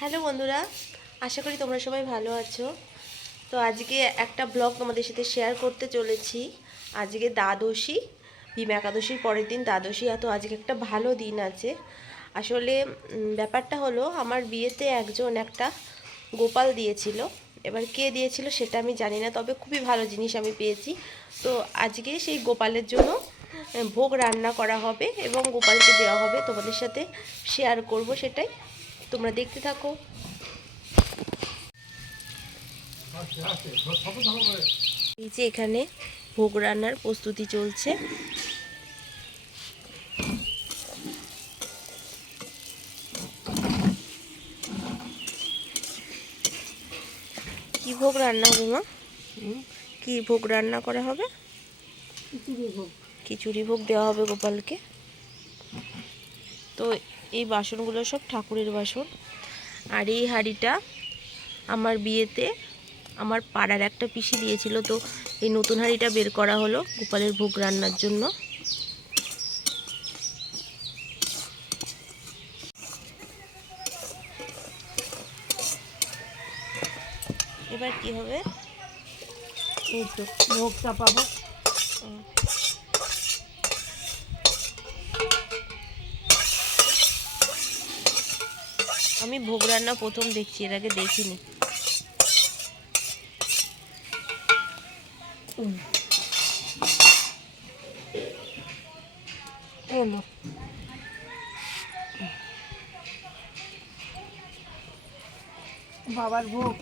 Hello বন্ধুরা, আশা করি তোমরা সবাই ভালো আছো। তো আজকে একটা ব্লগ তোমাদের সাথে শেয়ার করতে চলেছি। আজকে দ্বাদশী, ভীম একাদশীর পরের দিন দ্বাদশী তো আজকে একটা ভালো দিন আছে। আসলে ব্যাপারটা হলো, আমার বিয়েতে একজন একটা গোপাল দিয়েছিল। এবার কে দিয়েছিল সেটা আমি জানি না, তবে খুবই ভালো জিনিস আমি পেয়েছি। তো আজকে সেই গোপালের জন্য ভোগ রান্না করা হবে এবং গোপালকে দেওয়া হবে। তোমাদের সাথে শেয়ার করব সেটাই। তোমরা দেখতে থাকো। এই যে এখানে ভোগ রান্নার প্রস্তুতি চলছে। কি ভোগ রান্না হবে মা? কি ভোগ রান্না করা হবে? খিচুড়ি ভোগ দেওয়া হবে গোপালকে। তো এই বাসনগুলো সব ঠাকুরের বাসন। আর এই হাঁড়িটা আমার বিয়েতে আমার পাড়ার একটা পিসি দিয়েছিল তো এই নতুন হাঁড়িটা বের করা হলো গোপালের ভোগ রান্নার জন্য। এবার কি হবে? ভোগ চাপাবো আমি ভোগ রান্না প্রথম দেখছি এর আগে দেখিনি। বাবার ভোগ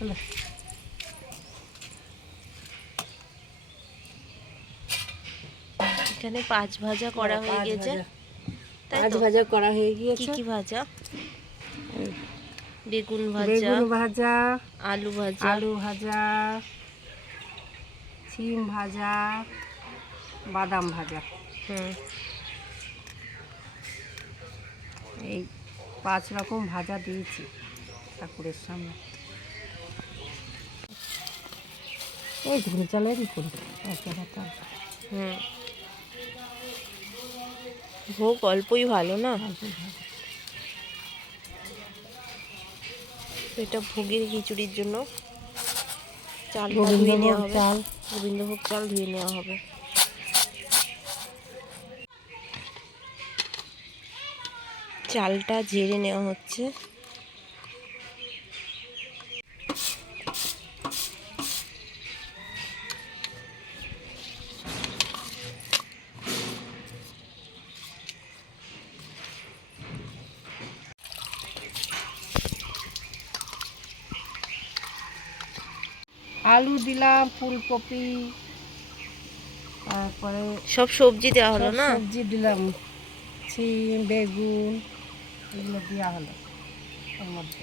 এলো। এখানে পাঁচ ভাজা করা হয়ে গেছে। পাঁচ ভাজা করা হয়ে কি গিয়েছে। কি ভাজা? বেগুন ভাজা। বেগুন ভাজা আলু ভাজা। আলু ভাজা সিম ভাজা বাদাম ভাজা। হুম। এই পাঁচ রকম ভাজা দিয়েছি ঠাকুরের সামনে। এই ধরে চালেরই করি একটা হুম। ভোগ অল্পই ভালো না? এটা ভোগের খিচুড়ির জন্য চাল ধুয়ে নেওয়া হবে। চাল। গোবিন্দভোগ চাল ধুয়ে নেওয়া হবে। চালটা ঝেড়ে নেওয়া হচ্ছে আলু দিলাম ফুলকপি তারপরে সব সবজি দেওয়া হলো না? সবজি দিলাম সিম বেগুন এগুলো দেওয়া হলো মধ্যে।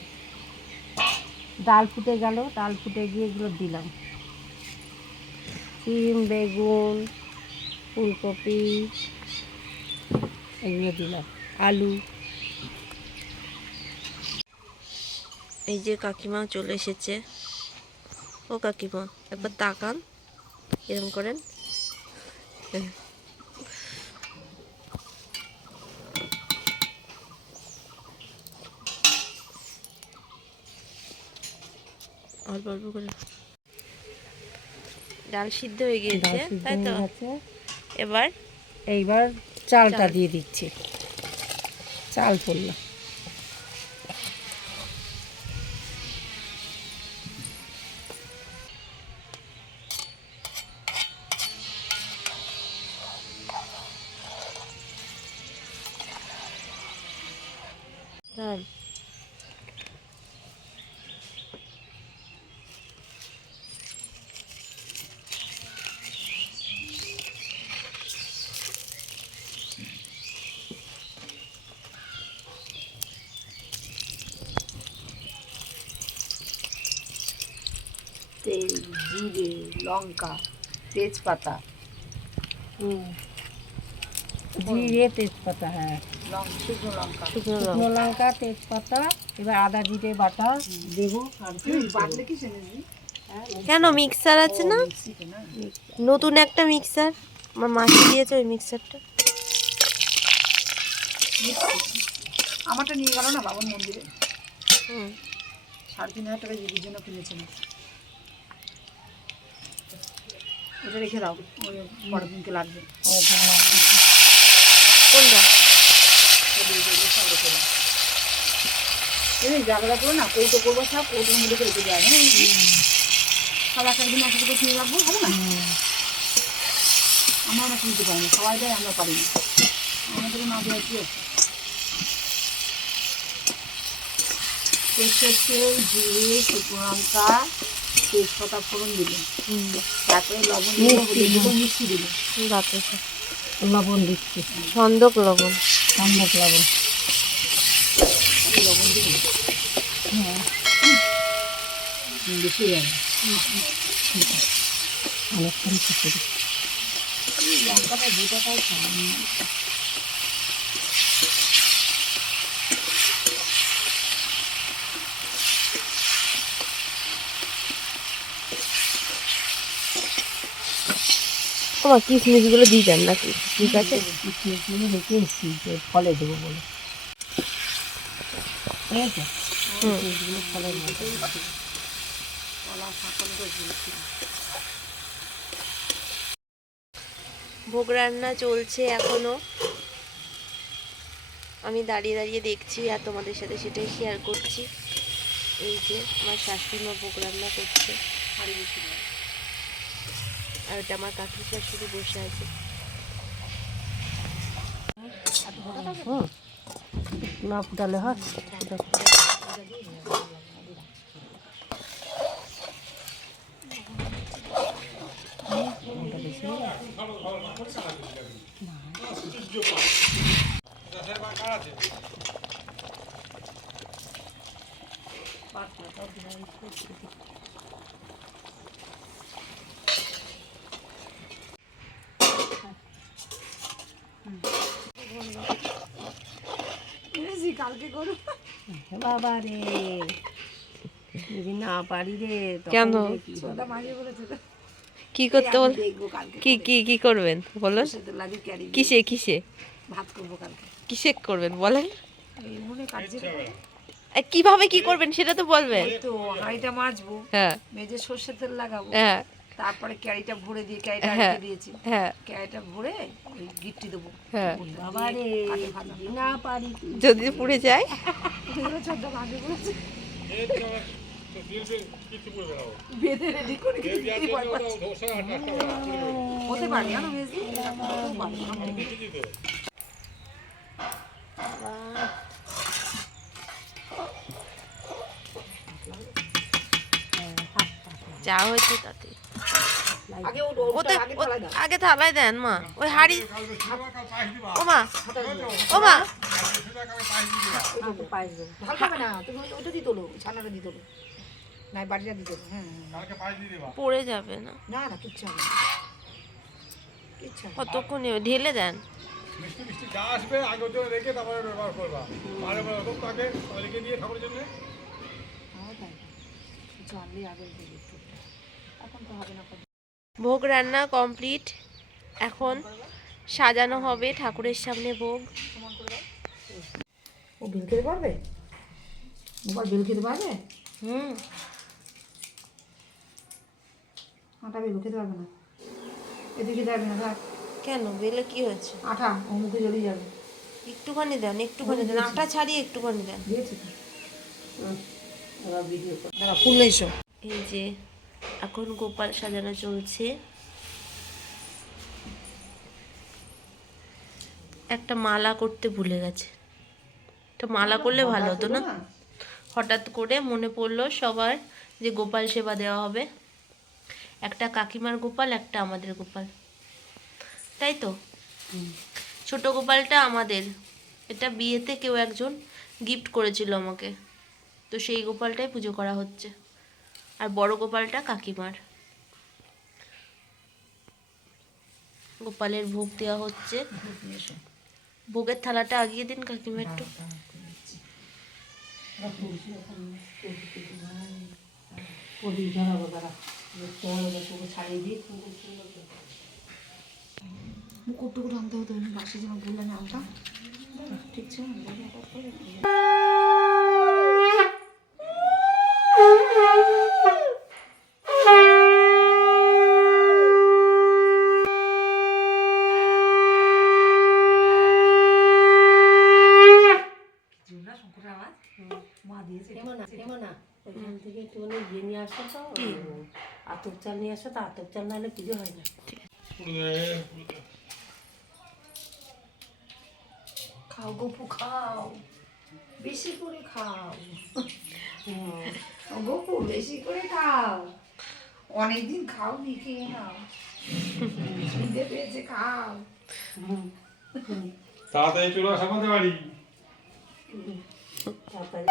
ডাল ফুটে গেল ডাল ফুটে গিয়ে এগুলো দিলাম। সিম বেগুন ফুলকপি এগুলো দিলাম। আলু। এই যে কাকিমা চলে এসেছে। ও কাকিমা একবার তাকান এরকম করেন। অল্প অল্প করে। ডাল সিদ্ধ হয়ে গিয়েছে তাই তো? এবার এইবার চালটা দিয়ে দিচ্ছি। চাল পড়ল। লঙ্কা তেজপাতা। জিরে তেজপাতা হ্যাঁ। শুকনো লঙ্কা। শুকনো লঙ্কা। লঙ্কা তেজপাতা এবার আদা জিরে বাটা দেবো বাটলে কি কেন মিক্সার আছে না? নতুন একটা মিক্সার। আমার মাসি দিয়েছে ওই মিক্সারটা। আমারটা নিয়ে গেল না বাবন মন্দিরে? হুম। সাড়ে তিন হাজার টাকা দিদির জন্য কিনেছিলাম ওটা রেখে দাও ওই পরের দিনকে লাগবে। কোনটা? এই জায়গা রাখব না কৌটো করব সব কৌটোর মধ্যে রেখে দেওয়া হ্যাঁ? সব একটা একদিন একসাথে কিনে রাখব হবে না? আমরা না কিনতে পারি না সবাই দেয় আমরা পারি না। আমাদের না দেওয়া কি আছে? তেল জিরে শুকনো লঙ্কা তেজপাতা ফোড়ন দিল। তারপরে লবণ দিল মিষ্টি। দিল। লবণ দিচ্ছি। ছন্দক লবণ। ঠান্ডা লবণ। লবণ দিল। হ্যাঁ। বেশি যাবে অনেকক্ষণ লঙ্কাটা দুটাটাও খাওয়া তোমার কিশমিশগুলো দিয়ে যান নাকি? ঠিক আছে? কিশমিশগুলো রেখে এসেছি ফলে দেবো বলে ঠিক আছে ভোগ রান্না চলছে এখনও। আমি দাঁড়িয়ে দাঁড়িয়ে দেখছি আর তোমাদের সাথে সেটাই শেয়ার করছি। এই যে আমার শাশুড়ি মা ভোগ রান্না করছে। আর ওটা আমার কাকি শাশুড়ি বসে আছে। না ফুটালে হয়? কালকে বাবা রে। যদি না পারি রে কেন? কি হবে? সন্ধ্যা মাঝে বলেছে তো। কি করতে বল কি কি কি করবেন? বলো সেটা লাগে ক্যারি কিসে কিসে? ভাত করব কালকে। কিসে করবেন বলেন? কীভাবে কি করবেন সেটা তো বলবেন। তো হাঁড়িটা মাজবো হ্যাঁ। মেজে সর্ষের তেল লাগাবো। হ্যাঁ। তারপরে ক্যারিটা ভরে দিয়ে ক্যারিটা হ্যাঁ। রেখে দিয়েছি। হ্যাঁ। ক্যারিটা ভরে ওই গিফটি দেবো। হ্যাঁ। বাবা রে যদি না পারি যদি পুড়ে যায়। হতে পারে জানো। যা হয়েছে তাতে। আগে থালায় দেন মা। ওই হাড়ি ও মা ও মা হ্যাঁ হ্যাঁ। পড়ে যাবে না। না না কিচ্ছু হবে না। কিচ্ছু কতক্ষণ ঢেলে দেন। মিষ্টি মিষ্টি যা আসবে আগে ওর জন্য রেখে তারপরে ব্যবহার করবা। আর এবার ওরকম তাকে রেখে দিয়ে ঠাকুরের জন্য। আমার তাই। না। কিছু আনলেই আগে এখন তো হবে না ভোগ রান্না কমপ্লিট। এখন সাজানো হবে ঠাকুরের সামনে ভোগ। ও বিল খেতে পারবে? মোবাইল বিল খেতে পারবে? হুম। আটা বিল খেতে পারবে না। এদিকে খেতে না থাক। কেন? বেলে কি হয়েছে? আঠা ওর মুখে জ্বলিয়ে যাবে। একটুখানি দেন একটুখানি দেন। আটা ছাড়িয়ে একটুখানি দেন। দিয়েছি। তো ফুল এই যে এখন গোপাল সাজানো চলছে। একটা মালা করতে ভুলে গেছে। একটা মালা করলে ভালো হতো না? হঠাৎ করে মনে পড়ল সবার যে গোপাল সেবা দেওয়া হবে। একটা কাকিমার গোপাল একটা আমাদের গোপাল। তাই তো? ছোট গোপালটা আমাদের। এটা বিয়েতে কেউ একজন গিফট করেছিল আমাকে। তো সেই গোপালটাই পুজো করা হচ্ছে। আর বড় গোপালটা কাকিমার। গোপালের ভোগ দেওয়া হচ্ছে। ভোগের থালাটা আগিয়ে দিন কাকিমা একটু। মুকুটটুকু আনতে হতো বাসে যেন বললে আমি আনতাম ঠিক ছিল কেমন কেমন ওইখান থেকে একটুখানি ইয়ে নিয়ে আসো তো আতপ চাল নিয়ে আসো তো আতপ চাল পুজো হয় না। খাও গপু খাও। বেশি করে খাও। গপু বেশি করে খাও। অনেকদিন খাও নি খেয়ে নাও। খিদে পেয়েছে খাও। তাড়াতাড়ি চলে আস আমাদের বাড়ি। তারপরে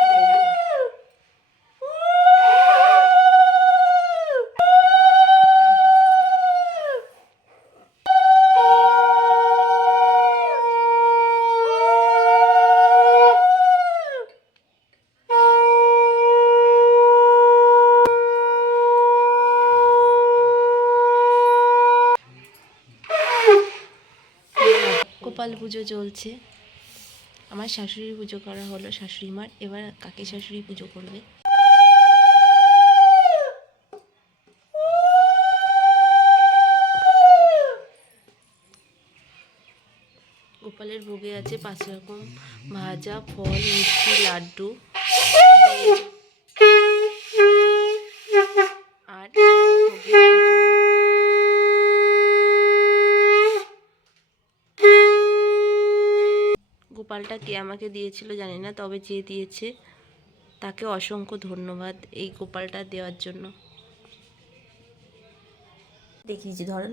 গোপাল পুজো চলছে। আমার শাশুড়ি পুজো করা হলো শাশুড়ি মার এবার কাকে শাশুড়ি পুজো করবে? গোপালের ভোগে আছে পাঁচ রকম ভাজা, ফল, মিষ্টি, লাড্ডু। গোপালটা কে আমাকে দিয়েছিল জানি না তবে যে দিয়েছে তাকে অসংখ্য ধন্যবাদ এই গোপালটা দেওয়ার জন্য। দেখিয়েছি ধরেন।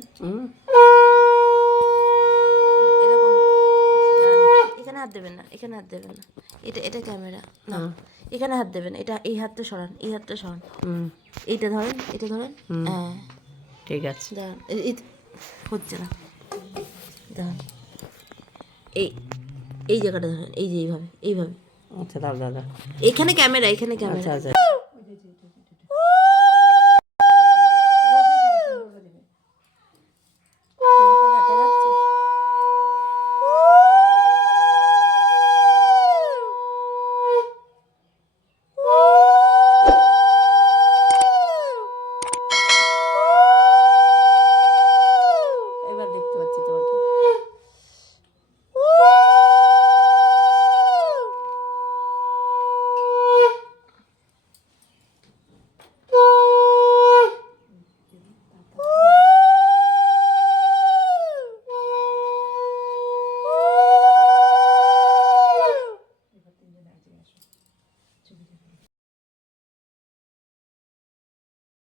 এখানে হাত দেবেন না এখানে হাত দেবেন না। এটা এটা ক্যামেরা না। এখানে হাত দেবেন এটা এই হাতটা সরান এই হাতটা সরান। এইটা ধরেন এটা ধরেন। হ্যাঁ। ঠিক আছে। হচ্ছে না। দাঁড়ান। এই এই জায়গাটা ধরেন এই যে এইভাবে এইভাবে। আচ্ছা দাও দাদা এখানে ক্যামেরা এখানে ক্যামেরা। আচ্ছা। আচ্ছা